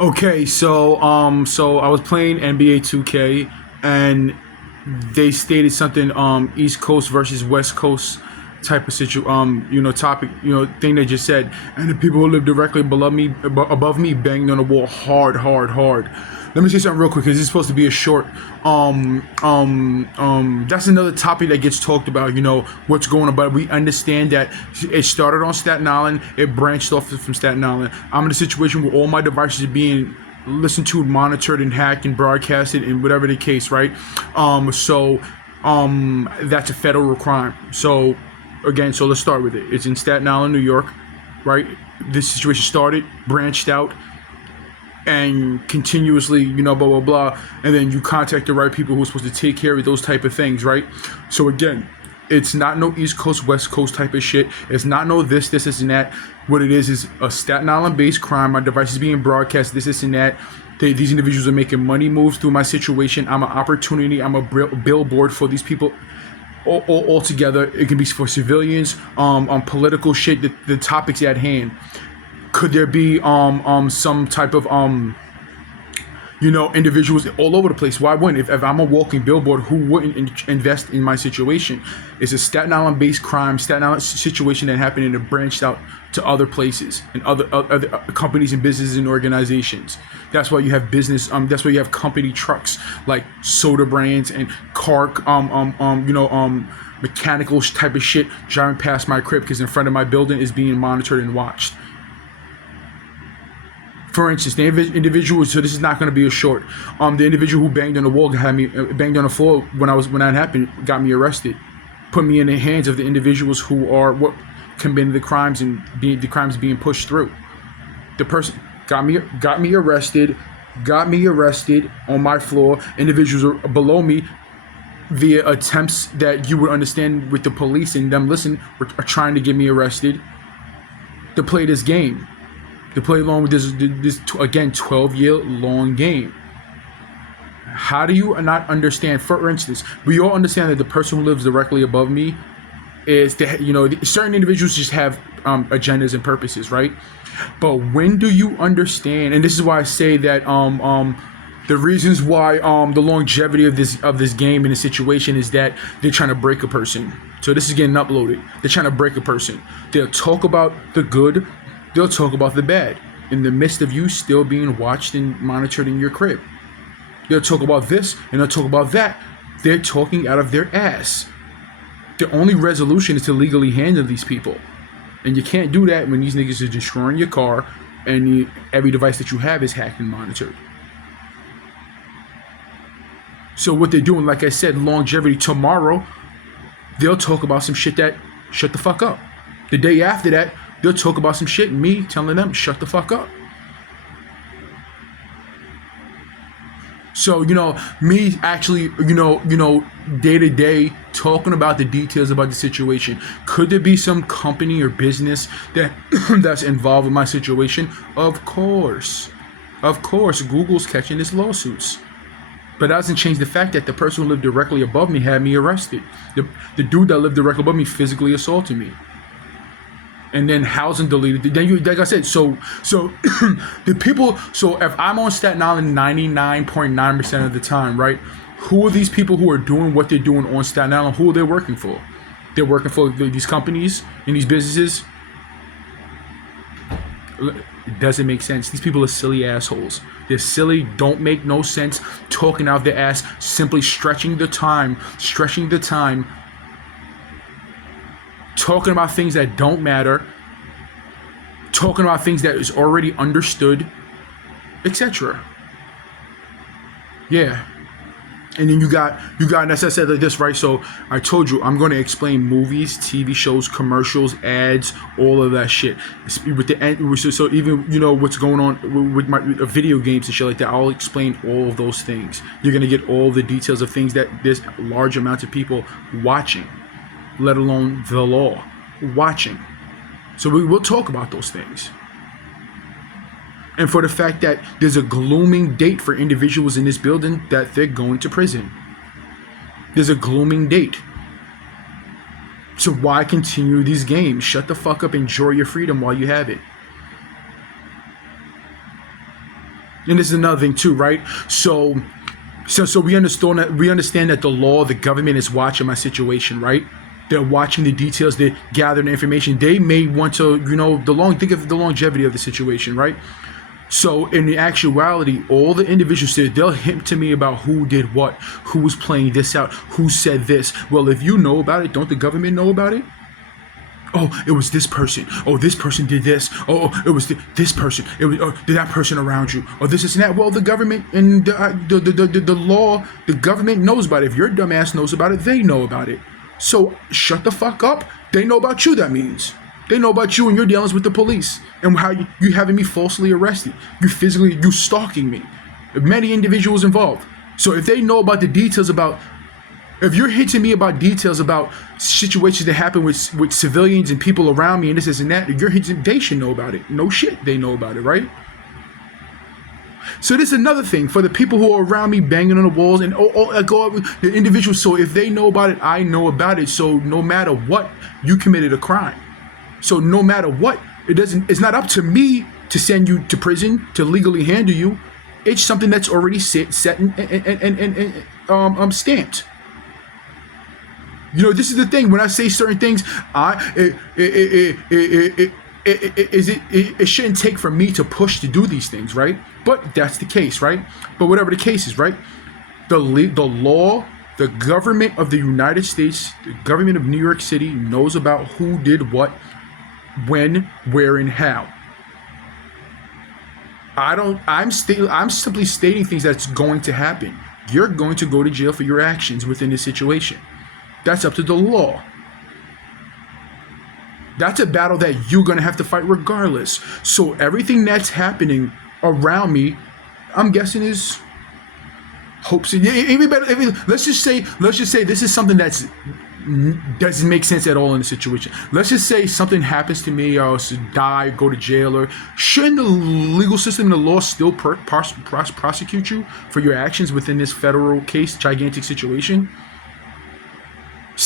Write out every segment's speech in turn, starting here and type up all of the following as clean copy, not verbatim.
Okay, so I was playing NBA 2K, and they stated something East Coast versus West Coast type of topic, thing they just said, and the people who live directly above me banged on the wall hard, hard, hard. Let me say something real quick because it's supposed to be a short. That's another topic that gets talked about. What's going on, but we understand that it started on Staten Island. It branched off from Staten Island. I'm in a situation where all my devices are being listened to, monitored, and hacked and broadcasted, and whatever the case, right? That's a federal crime. So again, so let's start with it. It's in Staten Island, New York, right? This situation started, branched out, and continuously, blah blah blah, and then you contact the right people who are supposed to take care of those type of things, right? So again, it's not no East Coast, West Coast type of shit. It's not no this, and that. What it is a Staten Island-based crime. My device is being broadcast, this, and that. These individuals are making money moves through my situation. I'm an opportunity. I'm a billboard for these people. All together. It can be for civilians, on political shit, the topics at hand. Could there be some type of individuals all over the place? Why wouldn't? If I'm a walking billboard, who wouldn't invest in my situation? It's a Staten Island based crime, Staten Island situation that happened, and it branched out to other places and other companies and businesses and organizations. That's why you have business. That's why you have company trucks like soda brands and car mechanical type of shit driving past my crib because in front of my building is being monitored and watched. For instance, the individual. So this is not going to be a short. The individual who banged on the wall had me banged on the floor when that happened. Got me arrested, put me in the hands of the individuals who are what committed the crimes and the crimes being pushed through. The person got me arrested on my floor. Individuals are below me via attempts that you would understand with the police and them are trying to get me arrested to play this game. To play along with this again 12-year long game. How do you not understand? For instance, we all understand that the person who lives directly above me is certain individuals just have agendas and purposes, right? But when do you understand? And this is why I say that the reasons why the longevity of this game and the situation is that they're trying to break a person. So this is getting uploaded. They're trying to break a person. They'll talk about the good. They'll talk about the bad in the midst of you still being watched and monitored in your crib. They'll talk about this and they'll talk about that. They're talking out of their ass. The only resolution is to legally handle these people. And you can't do that when these niggas are destroying your car and every device that you have is hacked and monitored. So what they're doing, like I said, longevity. Tomorrow, they'll talk about some shit that shut the fuck up. The day after that, they'll talk about some shit, me telling them, shut the fuck up. So, me actually, day to day talking about the details about the situation. Could there be some company or business that's involved in my situation? Of course. Google's catching its lawsuits. But that doesn't change the fact that the person who lived directly above me had me arrested. The dude that lived directly above me physically assaulted me. And then housing deleted. Then like I said, so the people. So if I'm on Staten Island 99.9% of the time, right? Who are these people who are doing what they're doing on Staten Island? Who are they working for? They're working for these companies and these businesses. It doesn't make sense. These people are silly assholes. They're silly. Don't make no sense. Talking out their ass. Simply stretching the time. Talking about things that don't matter, talking about things that is already understood, etc. Yeah. And then you got, as I said like this, right? So I told you I'm going to explain movies, TV shows, commercials, ads, all of that shit. With so even what's going on with my video games and shit like that. I'll explain all of those things. You're going to get all the details of things that there's large amounts of people watching. Let alone the law, watching. So we will talk about those things. And for the fact that there's a glooming date for individuals in this building that they're going to prison. There's a glooming date. So why continue these games? Shut the fuck up, enjoy your freedom while you have it. And this is another thing too, right? So we understand that the law, the government is watching my situation, right? They're watching the details, they're gathering the information. They may want to, think of the longevity of the situation, right? So in the actuality, all the individuals there, they'll hint to me about who did what, who was playing this out, who said this. Well, if you know about it, don't the government know about it? Oh, it was this person. Oh, this person did this. Oh, it was this person. It was did that person around you. Oh, this and that. Well, the government and the law, the government knows about it. If your dumbass knows about it, they know about it. So shut the fuck up. They know about you. That means they know about you and your dealings with the police and how you having me falsely arrested. You stalking me. Many individuals involved. So if they know about the details about. If you're hinting me about details about situations that happen with civilians and people around me and this and that, you're hinting they should know about it. No shit, they know about it, right? So this is another thing for the people who are around me banging on the walls and the individuals. So if they know about it, I know about it. So no matter what, you committed a crime. So no matter what, it's not up to me to send you to prison to legally handle you. It's something that's already set and stamped. This is the thing. When I say certain things, it shouldn't take for me to push to do these things, right? But that's the case, right? But whatever the case is, right? The law, the government of the United States, the government of New York City knows about who did what, when, where, and how. I'm simply stating things that's going to happen. You're going to go to jail for your actions within this situation. That's up to the law. That's a battle that you're going to have to fight regardless. So everything that's happening around me, I'm guessing is hopes. Even better, let's just say this is something that's doesn't make sense at all in the situation. Let's just say something happens to me, or die, go to jail, or shouldn't the legal system and the law still prosecute you for your actions within this federal case, gigantic situation?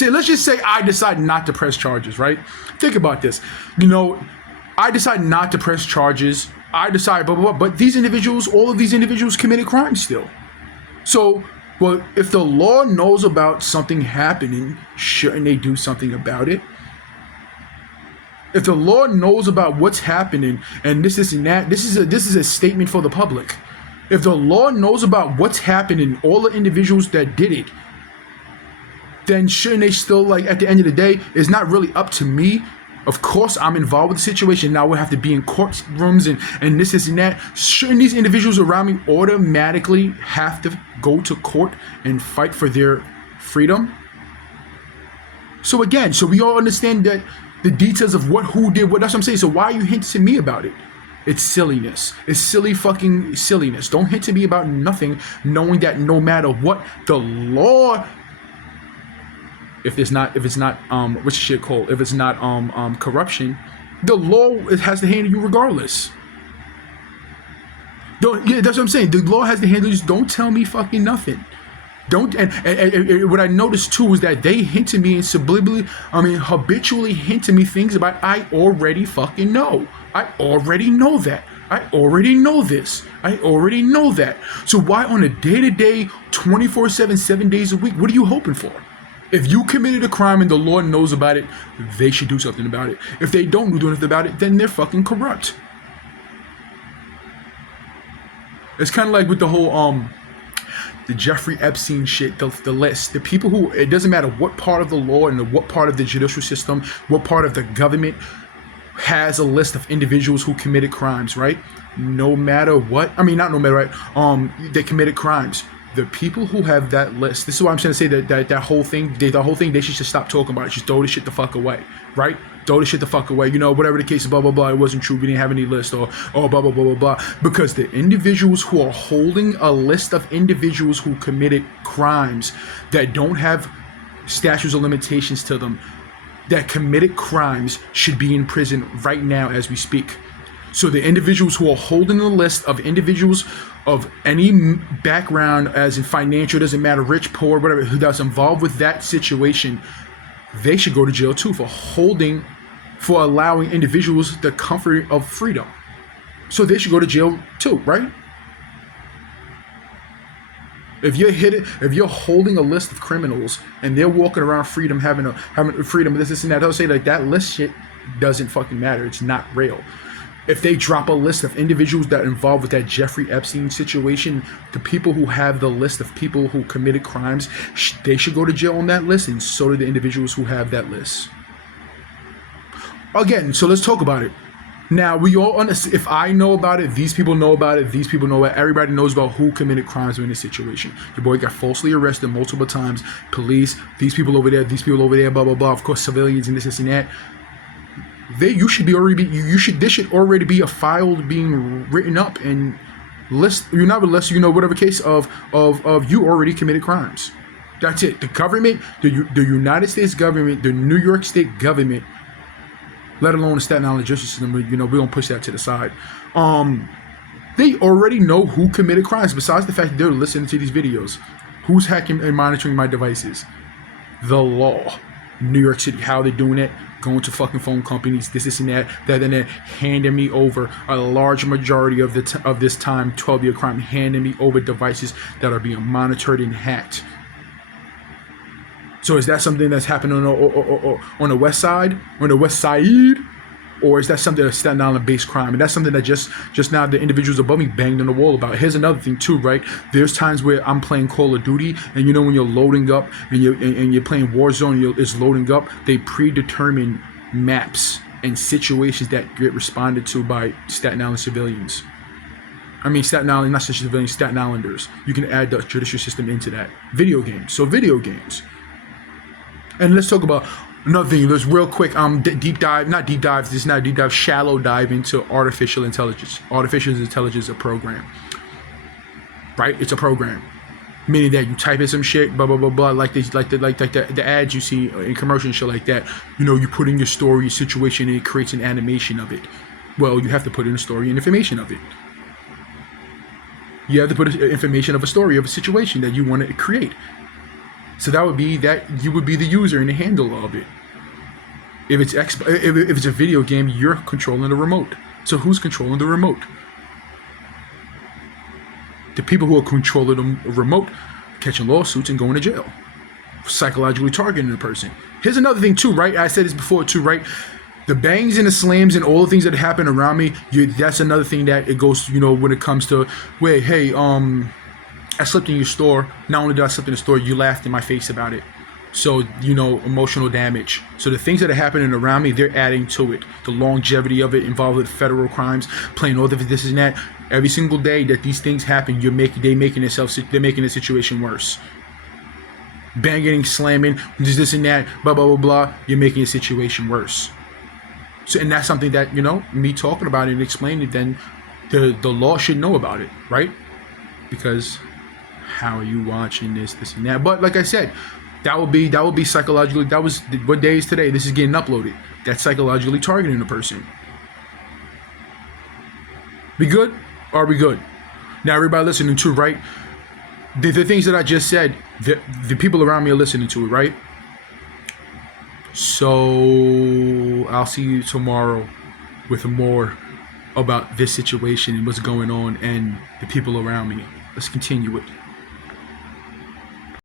Let's just say I decide not to press charges, right? Think about this. I decide not to press charges. I decide blah, blah, blah. But all of these individuals committed crimes still. So, well, if the law knows about something happening, shouldn't they do something about it? If the law knows about what's happening and this and that, this is a statement for the public. If the law knows about what's happening, all the individuals that did it, then shouldn't they still, at the end of the day, it's not really up to me. Of course, I'm involved with the situation. Now we'll have to be in courtrooms and this and that. Shouldn't these individuals around me automatically have to go to court and fight for their freedom? So again, we all understand that the details of who did what. That's what I'm saying. So why are you hinting to me about it? It's silliness. It's silly fucking silliness. Don't hint to me about nothing, knowing that no matter what, the law. If it's not what's shit called? If it's not corruption, the law has to handle you regardless. That's what I'm saying. The law has to handle you. Don't tell me fucking nothing. Don't and what I noticed too is that they hint to me and habitually hint to me things about I already fucking know. I already know that. I already know this. I already know that. So why on a day-to-day, 24/7, 7 days a week, what are you hoping for? If you committed a crime and the law knows about it, they should do something about it. If they don't do anything about it, then they're fucking corrupt. It's kind of like with the whole the Jeffrey Epstein shit, the list, the people who, it doesn't matter what part of the law and what part of the judicial system, what part of the government has a list of individuals who committed crimes, right? No matter what, not no matter what, they committed crimes. The people who have that list, this is why I'm trying to say that whole thing, they should just stop talking about it. Just throw the shit the fuck away, right? Throw the shit the fuck away. Whatever the case is, blah, blah, blah, it wasn't true. We didn't have any list or blah, blah, blah, blah, blah. Because the individuals who are holding a list of individuals who committed crimes that don't have statutes of limitations to them, that committed crimes should be in prison right now as we speak. So the individuals who are holding the list of individuals of any background, as in financial, doesn't matter, rich, poor, whatever, who that's involved with that situation, they should go to jail too for allowing individuals the comfort of freedom. So they should go to jail too, right? If you're holding a list of criminals and they're walking around freedom, having freedom, this and that, they'll say like that list shit doesn't fucking matter. It's not real. If they drop a list of individuals that are involved with that Jeffrey Epstein situation, the people who have the list of people who committed crimes, they should go to jail on that list, and so do the individuals who have that list. Again, so let's talk about it. Now, we all understand, if I know about it, these people know about it, these people know it, everybody knows about who committed crimes in this situation. Your boy got falsely arrested multiple times, police, these people over there, blah, blah, blah, of course, civilians and this and that. This should already be a file being written up and whatever case of you already committed crimes. That's it. The government, the United States government, the New York State government, let alone the Staten Island justice system, we don't push that to the side. They already know who committed crimes. Besides the fact that they're listening to these videos, who's hacking and monitoring my devices? The law. New York City, how they're doing it, going to fucking phone companies, this and that, then they're handing me over a large majority of this time, 12-year crime, handing me over devices that are being monitored and hacked. So is that something that's happening on the west side, or is that something that's Staten Island-based crime? And that's something that just now the individuals above me banged on the wall about. Here's another thing too, right? There's times where I'm playing Call of Duty, and when you're loading up and you're playing Warzone, it's loading up. They predetermine maps and situations that get responded to by Staten Island civilians. I mean, Staten Island, not just civilians, Staten Islanders. You can add the judicial system into that. Video games. And let's talk about another thing. Let's real quick. Shallow dive into artificial intelligence. Artificial intelligence is a program, right? It's a program, meaning that you type in some shit, blah blah blah blah, like the ads you see in commercials and shit like that. You put in your story, your situation, and it creates an animation of it. Well, you have to put in a story and information of it. You have to put information of a story of a situation that you want to create. So that would be that you would be the user and the handle of it. If it's a video game, you're controlling the remote. So who's controlling the remote? The people who are controlling the remote, catching lawsuits and going to jail, psychologically targeting a person. Here's another thing too, right? I said this before too, right? The bangs and the slams and all the things that happen around me. That's another thing that it goes. When it comes to wait, hey, I slept in your store. Not only did I sleep in the store, you laughed in my face about it. So, emotional damage. So the things that are happening around me, they're adding to it. The longevity of it involved with federal crimes, playing all the this and that. Every single day that these things happen, they're making the situation worse. Banging, slamming, this and that, blah, blah, blah, blah. You're making the situation worse. So, and that's something that, me talking about it and explaining it, then the law should know about it, right? Because how are you watching this and that? But like I said, that would be psychologically. That was what day is today. This is getting uploaded. That's psychologically targeting a person. We good? Are we good? Now everybody listening to, right? The things that I just said, the people around me are listening to it, right? So I'll see you tomorrow with more about this situation and what's going on and the people around me. Let's continue it.